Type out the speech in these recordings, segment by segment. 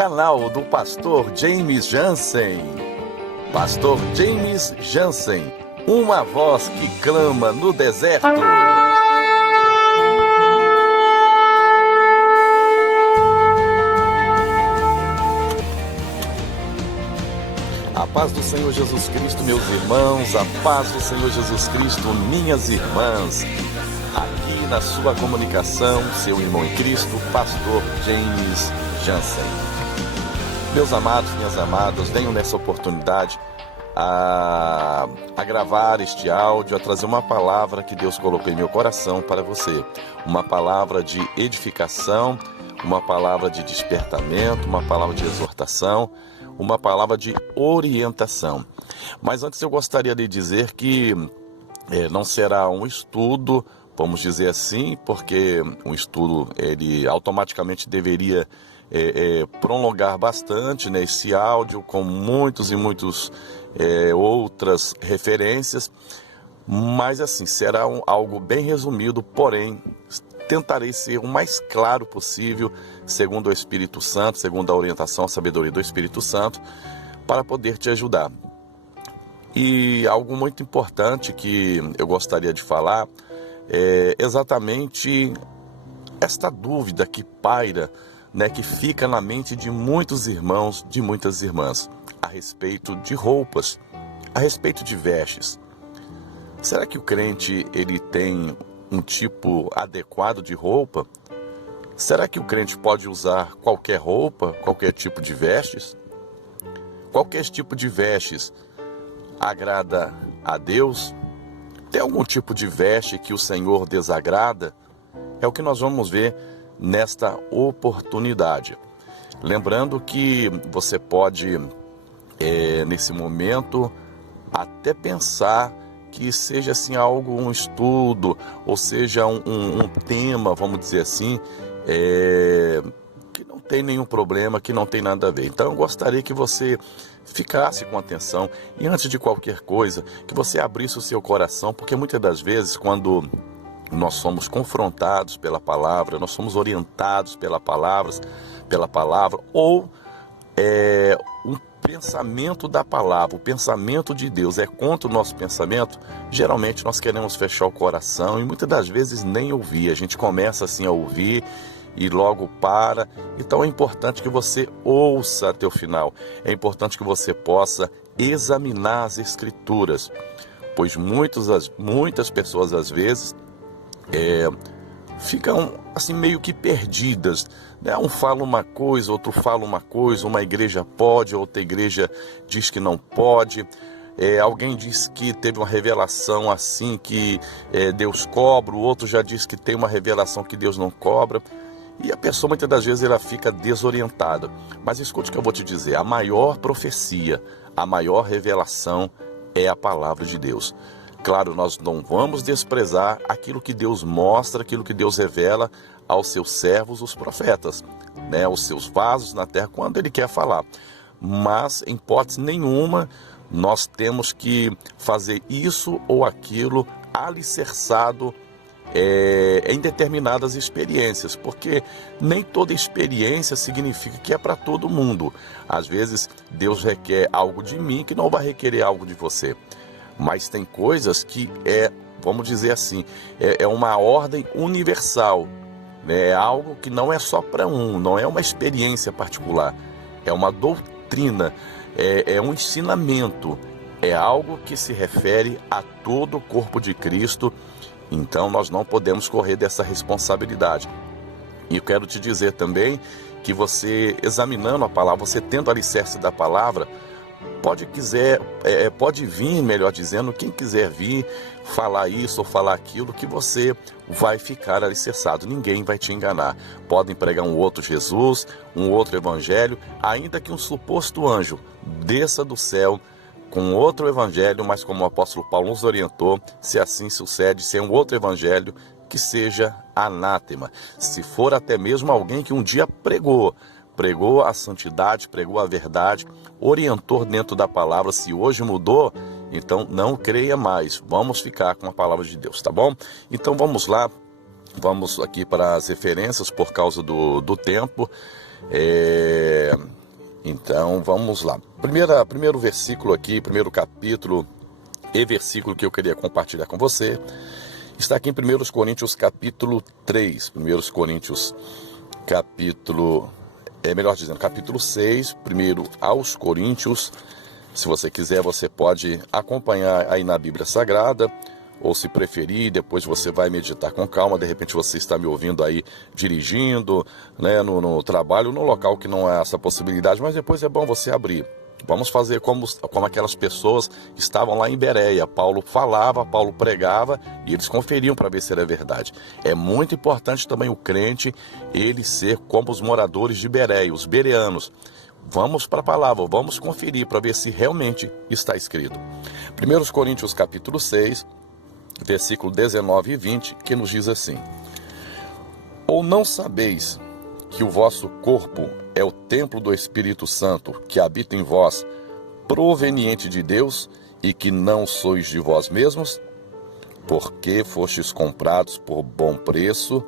canal do pastor James Jansen. Pastor James Jansen, uma voz que clama no deserto. A paz do Senhor Jesus Cristo, meus irmãos, a paz do Senhor Jesus Cristo, minhas irmãs. Aqui na sua comunicação, seu irmão em Cristo, pastor James Jansen. Meus amados, minhas amadas, venho nessa oportunidade a gravar este áudio, a trazer uma palavra que Deus colocou em meu coração para você. Uma palavra de edificação, uma palavra de despertamento, uma palavra de exortação, uma palavra de orientação. Mas antes eu gostaria de dizer que não será um estudo, vamos dizer assim, porque um estudo ele automaticamente deveria prolongar bastante, né, esse áudio com muitos e muitos outras referências, mas assim, será algo bem resumido, porém tentarei ser o mais claro possível, segundo o Espírito Santo, segundo a orientação, a sabedoria do Espírito Santo, para poder te ajudar. E algo muito importante que eu gostaria de falar é exatamente esta dúvida que paira, né, que fica na mente de muitos irmãos, de muitas irmãs, a respeito de roupas, a respeito de vestes. Será que o crente ele tem um tipo adequado de roupa? Será que o crente pode usar qualquer roupa, qualquer tipo de vestes? Qualquer tipo de vestes agrada a Deus? Tem algum tipo de veste que o Senhor desagrada? É o que nós vamos ver nesta oportunidade. Lembrando que você pode, nesse momento, até pensar que seja assim algo, um estudo, ou seja um tema, vamos dizer assim, que não tem nenhum problema, que não tem nada a ver. Então eu gostaria que você ficasse com atenção e antes de qualquer coisa, que você abrisse o seu coração, porque muitas das vezes quando nós somos confrontados pela palavra, nós somos orientados pela palavra, ou um pensamento da palavra, o pensamento de Deus é contra o nosso pensamento, geralmente nós queremos fechar o coração e muitas das vezes nem ouvir. A gente começa assim a ouvir e logo para. Então é importante que você ouça até o final, é importante que você possa examinar as Escrituras, pois muitas pessoas às vezes ficam assim meio que perdidas, né? Um fala uma coisa, outro fala uma coisa, uma igreja pode, outra igreja diz que não pode, alguém diz que teve uma revelação assim que Deus cobra, o outro já diz que tem uma revelação que Deus não cobra, e a pessoa muitas das vezes ela fica desorientada. Mas escute o que eu vou te dizer, a maior profecia, a maior revelação é a palavra de Deus. Claro, nós não vamos desprezar aquilo que Deus mostra, aquilo que Deus revela aos seus servos, os profetas, né, aos seus vasos na terra, quando Ele quer falar. Mas, em hipótese nenhuma, nós temos que fazer isso ou aquilo alicerçado em determinadas experiências, porque nem toda experiência significa que é para todo mundo. Às vezes, Deus requer algo de mim que não vai requerer algo de você. Mas tem coisas que vamos dizer assim, é uma ordem universal, né? É algo que não é só para não é uma experiência particular, é uma doutrina, é um ensinamento, é algo que se refere a todo o corpo de Cristo. Então nós não podemos correr dessa responsabilidade. E eu quero te dizer também que você, examinando a palavra, você tendo o alicerce da palavra, pode vir, melhor dizendo, quem quiser vir falar isso ou falar aquilo, que você vai ficar alicerçado, ninguém vai te enganar. Podem pregar um outro Jesus, um outro evangelho, ainda que um suposto anjo desça do céu com outro evangelho, mas como o apóstolo Paulo nos orientou, se assim sucede, se é um outro evangelho, que seja anátema. Se for até mesmo alguém que um dia pregou a santidade, pregou a verdade, orientou dentro da palavra, se hoje mudou, então não creia mais, vamos ficar com a palavra de Deus, tá bom? Então vamos lá, Vamos aqui para as referências por causa do tempo. Então vamos lá. Primeiro versículo aqui, primeiro capítulo e versículo que eu queria compartilhar com você, está aqui em 1 Coríntios capítulo 3. 1 Coríntios capítulo 6, primeiro aos Coríntios. Se você quiser, você pode acompanhar aí na Bíblia Sagrada, ou se preferir, depois você vai meditar com calma. De repente você está me ouvindo aí dirigindo, né, no trabalho, no local que não é essa possibilidade, mas depois é bom você abrir. Vamos fazer como aquelas pessoas que estavam lá em Bereia. Paulo falava, Paulo pregava e eles conferiam para ver se era verdade. É muito importante também o crente, ele ser como os moradores de Bereia, os bereanos. Vamos para a palavra, vamos conferir para ver se realmente está escrito. 1 Coríntios capítulo 6, versículo 19 e 20, que nos diz assim: Ou não sabeis que o vosso corpo é o templo do Espírito Santo, que habita em vós, proveniente de Deus, e que não sois de vós mesmos? Porque fostes comprados por bom preço.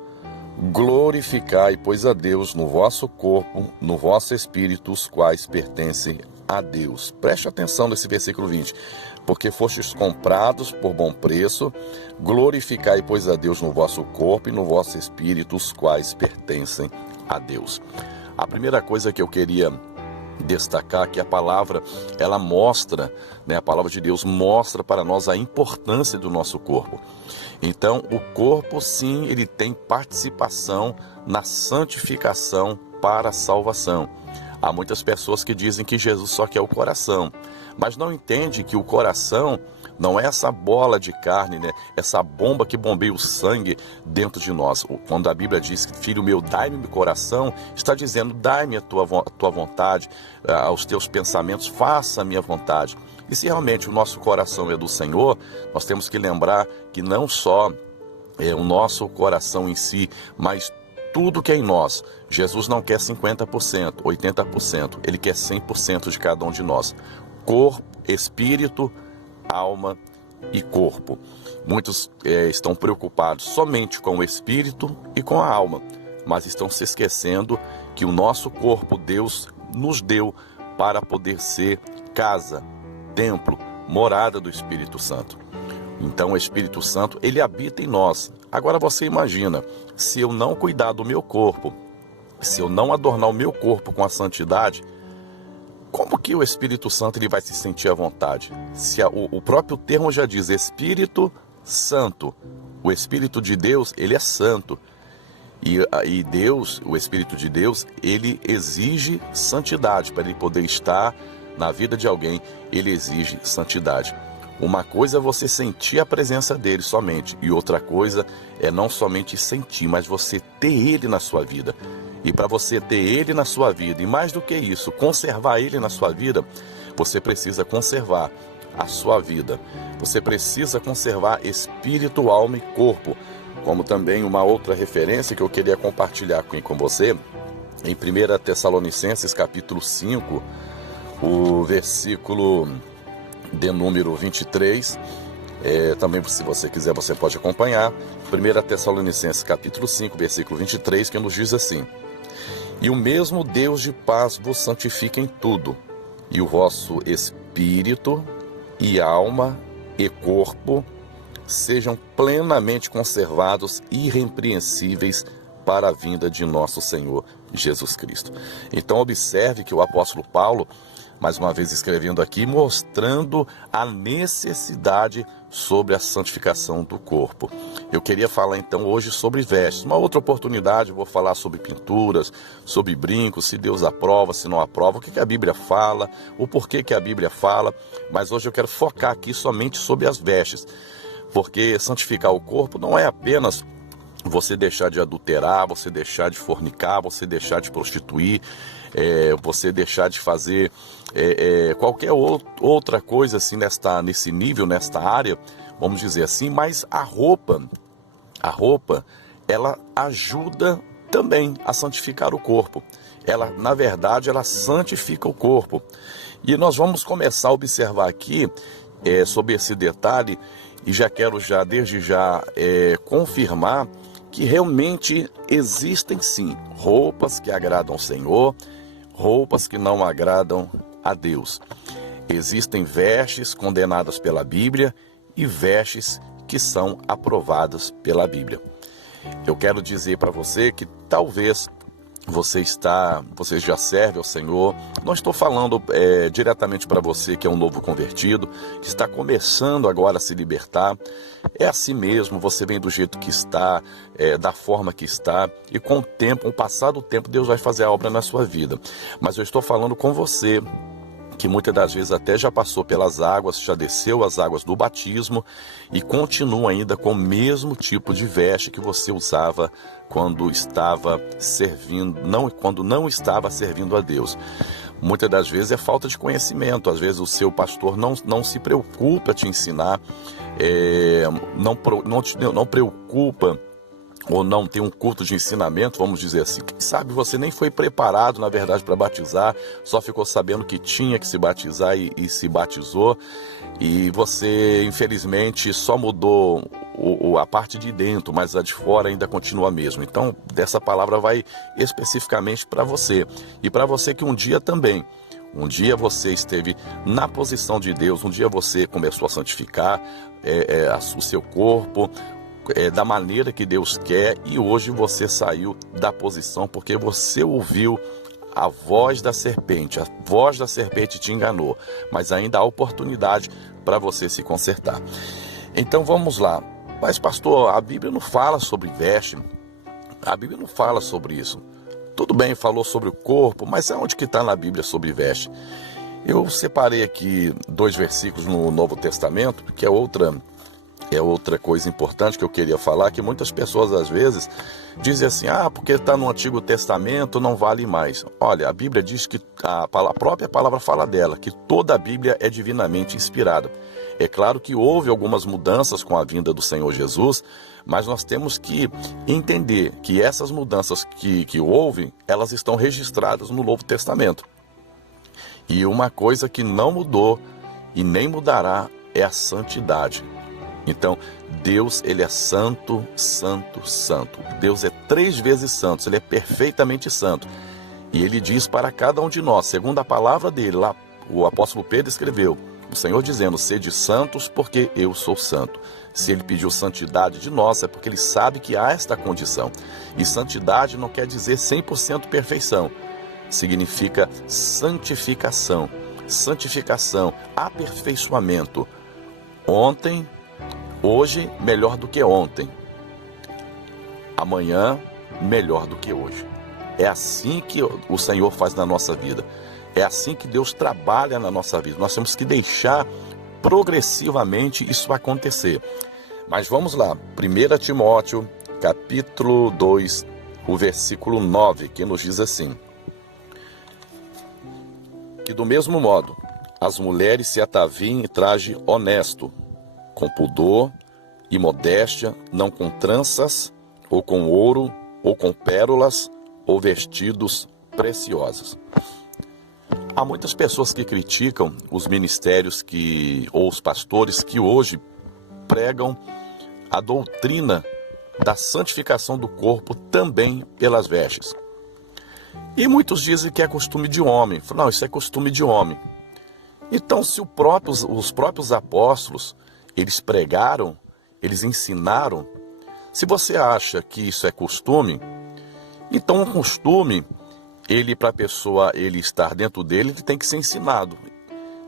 Glorificai, pois, a Deus no vosso corpo, no vosso espírito, os quais pertencem a Deus. Preste atenção nesse versículo 20. Porque fostes comprados por bom preço, glorificai, pois, a Deus no vosso corpo e no vosso espírito, os quais pertencem a Deus. A primeira coisa que eu queria destacar é que a palavra, ela mostra, né, a palavra de Deus mostra para nós a importância do nosso corpo. Então, o corpo, sim, ele tem participação na santificação para a salvação. Há muitas pessoas que dizem que Jesus só quer o coração, mas não entende que o coração não é essa bola de carne, né? Essa bomba que bombeia o sangue dentro de nós. Quando a Bíblia diz, filho meu, dai-me o coração, está dizendo, dai-me a tua vontade, os teus pensamentos, faça a minha vontade. E se realmente o nosso coração é do Senhor, nós temos que lembrar que não só é o nosso coração em si, mas tudo que é em nós. Jesus não quer 50%, 80%, Ele quer 100% de cada um de nós. Corpo, espírito, alma e corpo. Muitos estão preocupados somente com o espírito e com a alma, mas estão se esquecendo que o nosso corpo Deus nos deu para poder ser casa, templo, morada do Espírito Santo. Então o Espírito Santo, ele habita em nós. Agora você imagina, se eu não cuidar do meu corpo, se eu não adornar o meu corpo com a santidade, como que o Espírito Santo ele vai se sentir à vontade? Se o próprio termo já diz Espírito Santo, o Espírito de Deus, ele é santo. E Deus, o Espírito de Deus, ele exige santidade. Para ele poder estar na vida de alguém, ele exige santidade. Uma coisa é você sentir a presença dele somente, e outra coisa é não somente sentir, mas você ter ele na sua vida. E para você ter ele na sua vida, e mais do que isso, conservar ele na sua vida, você precisa conservar a sua vida. Você precisa conservar espírito, alma e corpo. Como também uma outra referência que eu queria compartilhar com você, em 1 Tessalonicenses capítulo 5, o versículo de número 23, também se você quiser você pode acompanhar. 1 Tessalonicenses capítulo 5, versículo 23, que nos diz assim: E o mesmo Deus de paz vos santifica em tudo, e o vosso espírito e alma e corpo sejam plenamente conservados irrepreensíveis para a vinda de nosso Senhor Jesus Cristo. Então observe que o apóstolo Paulo, mais uma vez escrevendo aqui, mostrando a necessidade sobre a santificação do corpo. Eu queria falar então hoje sobre vestes. Uma outra oportunidade eu vou falar sobre pinturas, sobre brincos, se Deus aprova, se não aprova, o que a Bíblia fala, o porquê que a Bíblia fala. Mas hoje eu quero focar aqui somente sobre as vestes, porque santificar o corpo não é apenas você deixar de adulterar, você deixar de fornicar, você deixar de prostituir, você deixar de fazer qualquer outra coisa assim nesse nível, nesta área, vamos dizer assim. Mas a roupa, ela ajuda também a santificar o corpo. Ela, na verdade, ela santifica o corpo. E nós vamos começar a observar aqui sobre esse detalhe, e desde já confirmar que realmente existem sim roupas que agradam ao Senhor, roupas que não agradam a Deus. Existem vestes condenadas pela Bíblia e vestes que são aprovadas pela Bíblia. Eu quero dizer para você que talvez você já serve ao Senhor. Não estou falando diretamente para você que é um novo convertido, que está começando agora a se libertar. É assim mesmo, você vem do jeito que está, da forma que está, e com o tempo, com o passar do tempo, Deus vai fazer a obra na sua vida. Mas eu estou falando com você, que muitas das vezes até já passou pelas águas, já desceu as águas do batismo e continua ainda com o mesmo tipo de veste que você usava quando estava servindo, quando não estava servindo a Deus. Muitas das vezes é falta de conhecimento, às vezes o seu pastor não se preocupa em te ensinar, não preocupa ou não tem um culto de ensinamento, vamos dizer assim. Quem sabe você nem foi preparado, na verdade, para batizar, só ficou sabendo que tinha que se batizar e se batizou, e você, infelizmente, só mudou a parte de dentro, mas a de fora ainda continua a mesma. Então, dessa palavra vai especificamente para você, e para você que um dia você esteve na posição de Deus, um dia você começou a santificar o seu corpo, da maneira que Deus quer, e hoje você saiu da posição porque você ouviu a voz da serpente. A voz da serpente te enganou, mas ainda há oportunidade para você se consertar. Então vamos lá. Mas pastor, a Bíblia não fala sobre veste, a Bíblia não fala sobre isso. Tudo bem, falou sobre o corpo, mas aonde que está na Bíblia sobre veste? Eu separei aqui 2 versículos no Novo Testamento, que é outra coisa importante que eu queria falar, que muitas pessoas às vezes dizem assim, porque está no Antigo Testamento não vale mais. Olha, a Bíblia diz que a própria palavra fala dela, que toda a Bíblia é divinamente inspirada. É claro que houve algumas mudanças com a vinda do Senhor Jesus, mas nós temos que entender que essas mudanças que houve, elas estão registradas no Novo Testamento. E uma coisa que não mudou e nem mudará é a santidade. Então, Deus, ele é santo, santo, santo. Deus é 3 vezes santo, ele é perfeitamente santo. E ele diz para cada um de nós, segundo a palavra dele, lá o apóstolo Pedro escreveu, o Senhor dizendo, sede santos porque eu sou santo. Se ele pediu santidade de nós, é porque ele sabe que há esta condição. E santidade não quer dizer 100% perfeição. Significa santificação, aperfeiçoamento. Hoje, melhor do que ontem. Amanhã, melhor do que hoje. É assim que o Senhor faz na nossa vida. É assim que Deus trabalha na nossa vida. Nós temos que deixar progressivamente isso acontecer. Mas vamos lá. 1 Timóteo, capítulo 2, o versículo 9, que nos diz assim. Que do mesmo modo, as mulheres se ataviem em traje honesto, com pudor e modéstia, não com tranças, ou com ouro, ou com pérolas, ou vestidos preciosos. Há muitas pessoas que criticam os ministérios ou os pastores que hoje pregam a doutrina da santificação do corpo também pelas vestes. E muitos dizem que é costume de homem. Não, isso é costume de homem. Então, se os próprios apóstolos, eles pregaram, eles ensinaram, se você acha que isso é costume, então o costume, para a pessoa ele estar dentro dele, ele tem que ser ensinado.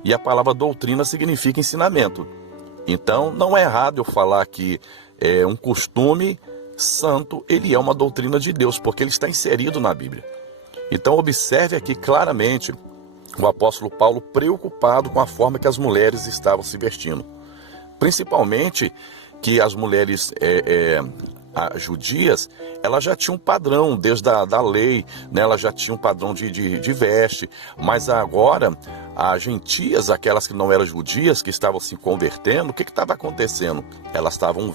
E a palavra doutrina significa ensinamento. Então, não é errado eu falar que um costume santo, ele é uma doutrina de Deus, porque ele está inserido na Bíblia. Então, observe aqui claramente o apóstolo Paulo preocupado com a forma que as mulheres estavam se vestindo. Principalmente que as mulheres judias, elas já tinham um padrão desde a lei, né? Elas já tinham um padrão de veste, mas agora as gentias, aquelas que não eram judias, que estavam se convertendo, o que estava acontecendo? Elas estavam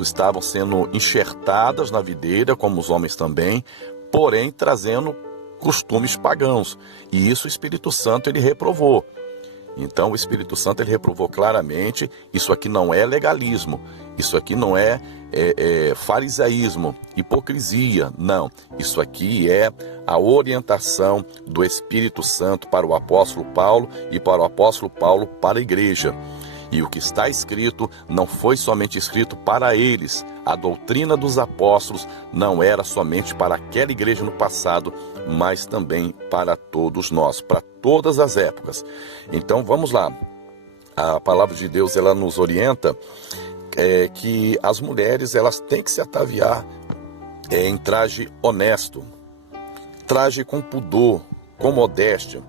estavam sendo enxertadas na videira, como os homens também, porém trazendo costumes pagãos, e isso o Espírito Santo ele reprovou. Então o Espírito Santo ele reprovou claramente: isso aqui não é legalismo, isso aqui não é farisaísmo, hipocrisia, não. Isso aqui é a orientação do Espírito Santo para o apóstolo Paulo e para o apóstolo Paulo para a igreja. E o que está escrito não foi somente escrito para eles. A doutrina dos apóstolos não era somente para aquela igreja no passado, mas também para todos nós, para todas as épocas. Então vamos lá. A palavra de Deus ela nos orienta que as mulheres elas têm que se ataviar em traje honesto, traje com pudor, com modéstia.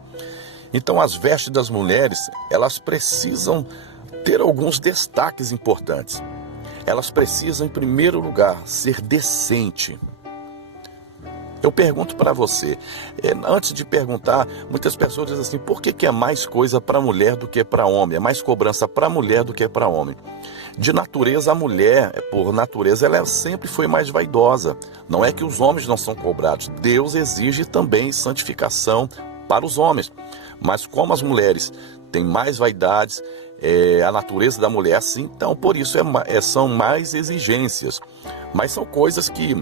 Então as vestes das mulheres elas precisam ter alguns destaques importantes. Elas precisam, em primeiro lugar, ser decente. Eu pergunto para você, antes de perguntar, muitas pessoas dizem assim: por que é mais coisa para mulher do que para homem? É mais cobrança para mulher do que para homem? De natureza, a mulher, por natureza, ela sempre foi mais vaidosa. Não é que os homens não são cobrados. Deus exige também santificação para os homens. Mas como as mulheres têm mais vaidades, a natureza da mulher é assim, então por isso são mais exigências. Mas são coisas que,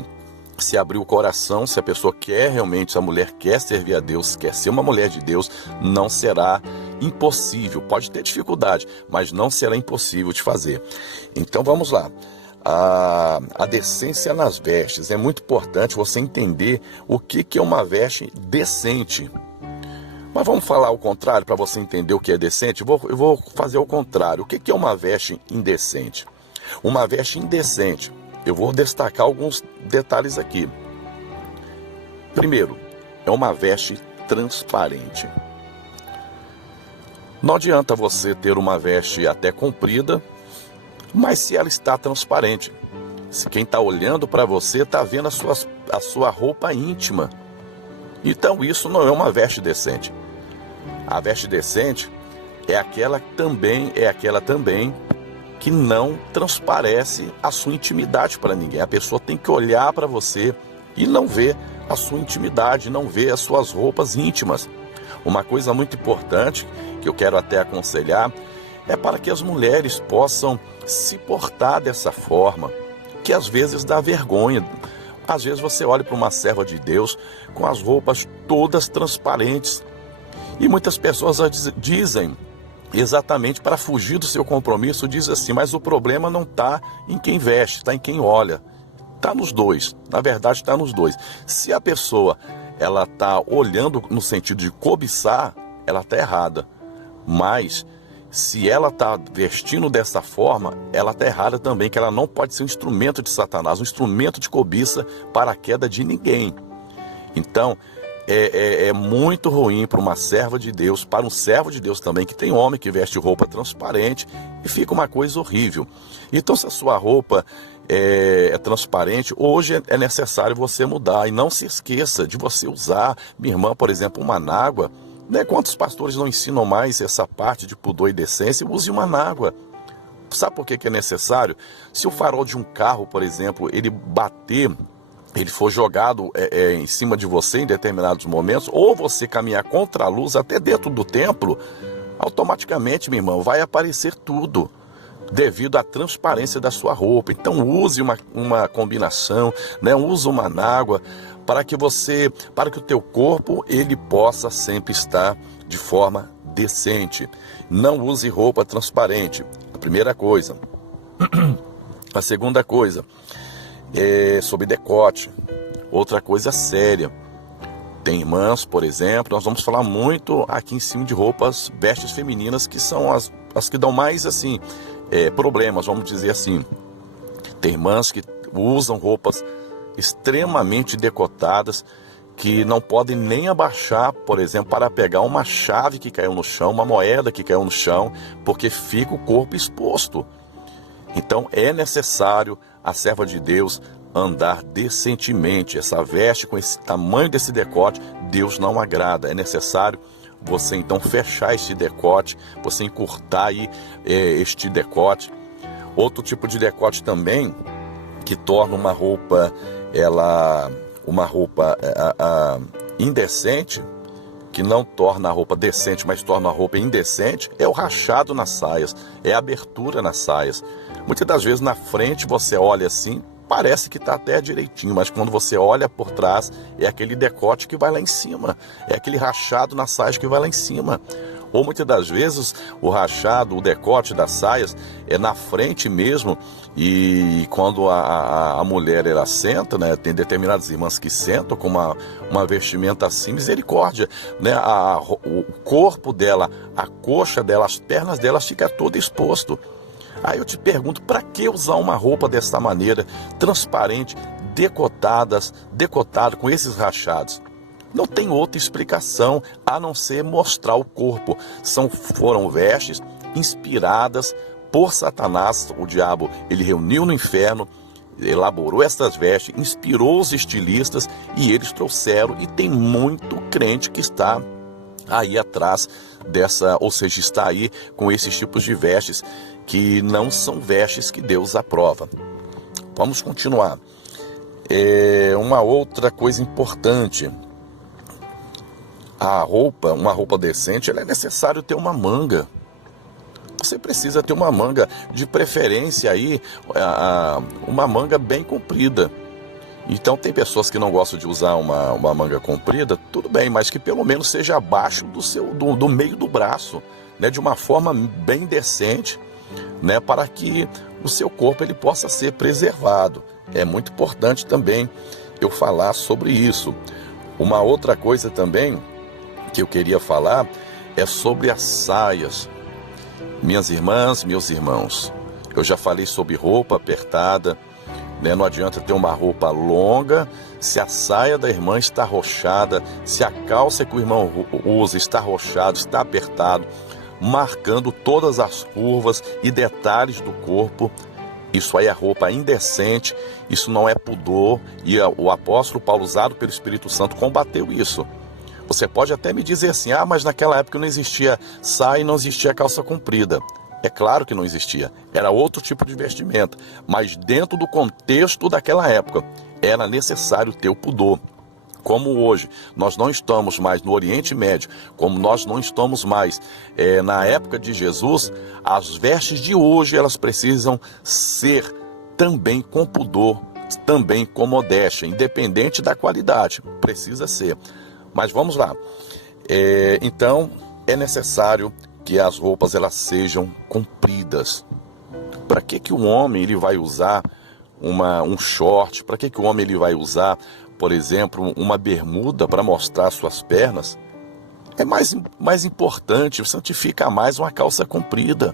se abrir o coração, se a pessoa quer realmente, se a mulher quer servir a Deus, quer ser uma mulher de Deus, não será impossível. Pode ter dificuldade, mas não será impossível de fazer. Então vamos lá. A decência nas vestes. É muito importante você entender o que é uma veste decente. Mas vamos falar o contrário para você entender o que é decente? Eu vou fazer o contrário. O que é uma veste indecente? Uma veste indecente, eu vou destacar alguns detalhes aqui. Primeiro, é uma veste transparente. Não adianta você ter uma veste até comprida, mas se ela está transparente, se quem está olhando para você está vendo a sua roupa íntima, então isso não é uma veste decente. A veste decente é aquela também que não transparece a sua intimidade para ninguém. A pessoa tem que olhar para você e não ver a sua intimidade, não ver as suas roupas íntimas. Uma coisa muito importante que eu quero até aconselhar é para que as mulheres possam se portar dessa forma, que às vezes dá vergonha. Às vezes você olha para uma serva de Deus com as roupas todas transparentes. E muitas pessoas dizem, exatamente para fugir do seu compromisso, dizem assim: mas o problema não está em quem veste, está em quem olha. Está nos dois, na verdade está nos dois. Se a pessoa ela está olhando no sentido de cobiçar, ela está errada. Mas se ela está vestindo dessa forma, ela está errada também, que ela não pode ser um instrumento de Satanás, um instrumento de cobiça para a queda de ninguém. Então, é muito ruim para uma serva de Deus, para um servo de Deus também, que tem homem que veste roupa transparente, e fica uma coisa horrível. Então, se a sua roupa é transparente, hoje é necessário você mudar. E não se esqueça de você usar, minha irmã, por exemplo, uma anágua. Né? Quantos pastores não ensinam mais essa parte de pudor e decência? Use uma anágua. Sabe por que é necessário? Se o farol de um carro, por exemplo, ele bater, ele for jogado em cima de você em determinados momentos, ou você caminhar contra a luz até dentro do templo, automaticamente, meu irmão, vai aparecer tudo, devido à transparência da sua roupa. Então use uma combinação, né? Use uma anágua, para que o teu corpo ele possa sempre estar de forma decente. Não use roupa transparente, a primeira coisa. A segunda coisa, sobre decote. Outra coisa séria. Tem irmãs, por exemplo, nós vamos falar muito aqui em cima de roupas, vestes femininas, que são as que dão mais assim problemas, vamos dizer assim. Tem irmãs que usam roupas extremamente decotadas, que não podem nem abaixar, por exemplo, para pegar uma chave que caiu no chão, uma moeda que caiu no chão, porque fica o corpo exposto. Então é necessário a serva de Deus andar decentemente. Essa veste com esse tamanho desse decote, Deus não agrada. É necessário você então fechar este decote, você encurtar aí este decote. Outro tipo de decote também que torna uma roupa indecente que não torna a roupa decente, mas torna a roupa indecente, é o rachado nas saias, é a abertura nas saias. Muitas das vezes na frente você olha assim, parece que está até direitinho, mas quando você olha por trás, é aquele decote que vai lá em cima, é aquele rachado nas saias que vai lá em cima. Ou muitas das vezes o rachado, o decote das saias é na frente mesmo, e quando a mulher ela senta, né, tem determinadas irmãs que sentam com uma vestimenta assim, misericórdia, né, o corpo dela, a coxa dela, as pernas dela fica todo exposto. Aí eu te pergunto, para que usar uma roupa dessa maneira, transparente, decotado com esses rachados? Não tem outra explicação a não ser mostrar o corpo. Foram vestes inspiradas por Satanás. O diabo, ele reuniu no inferno, elaborou essas vestes, inspirou os estilistas e eles trouxeram. E tem muito crente que está aí atrás dessa, ou seja, está aí com esses tipos de vestes que não são vestes que Deus aprova. Vamos continuar. Uma outra coisa importante. Uma roupa decente, ela é necessário ter uma manga. Você precisa ter uma manga, de preferência aí, uma manga bem comprida. Então tem pessoas que não gostam de usar uma manga comprida, tudo bem, mas que pelo menos seja abaixo do meio do braço, né, de uma forma bem decente, né, para que o seu corpo ele possa ser preservado. É muito importante também eu falar sobre isso. Uma outra coisa também que eu queria falar é sobre as saias. Minhas irmãs, meus irmãos, eu já falei sobre roupa apertada, né? Não adianta ter uma roupa longa se a saia da irmã está arrochada, se a calça que o irmão usa está arrochada, está apertado, marcando todas as curvas e detalhes do corpo. Isso aí é roupa indecente, isso não é pudor, e o apóstolo Paulo, usado pelo Espírito Santo, combateu isso. Você pode até me dizer assim, mas naquela época não existia saia e não existia calça comprida. É claro que não existia, era outro tipo de vestimenta, mas dentro do contexto daquela época, era necessário ter o pudor. Como hoje nós não estamos mais no Oriente Médio, como nós não estamos mais na época de Jesus, as vestes de hoje elas precisam ser também com pudor, também com modéstia, independente da qualidade, precisa ser. Mas vamos lá, então é necessário que as roupas elas sejam compridas. Para que o homem ele vai usar um short? Para que o homem ele vai usar, por exemplo, uma bermuda para mostrar suas pernas? É mais importante, santifica mais uma calça comprida.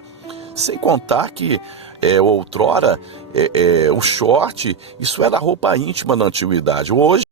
Sem contar que outrora o short, isso era roupa íntima na antiguidade. Hoje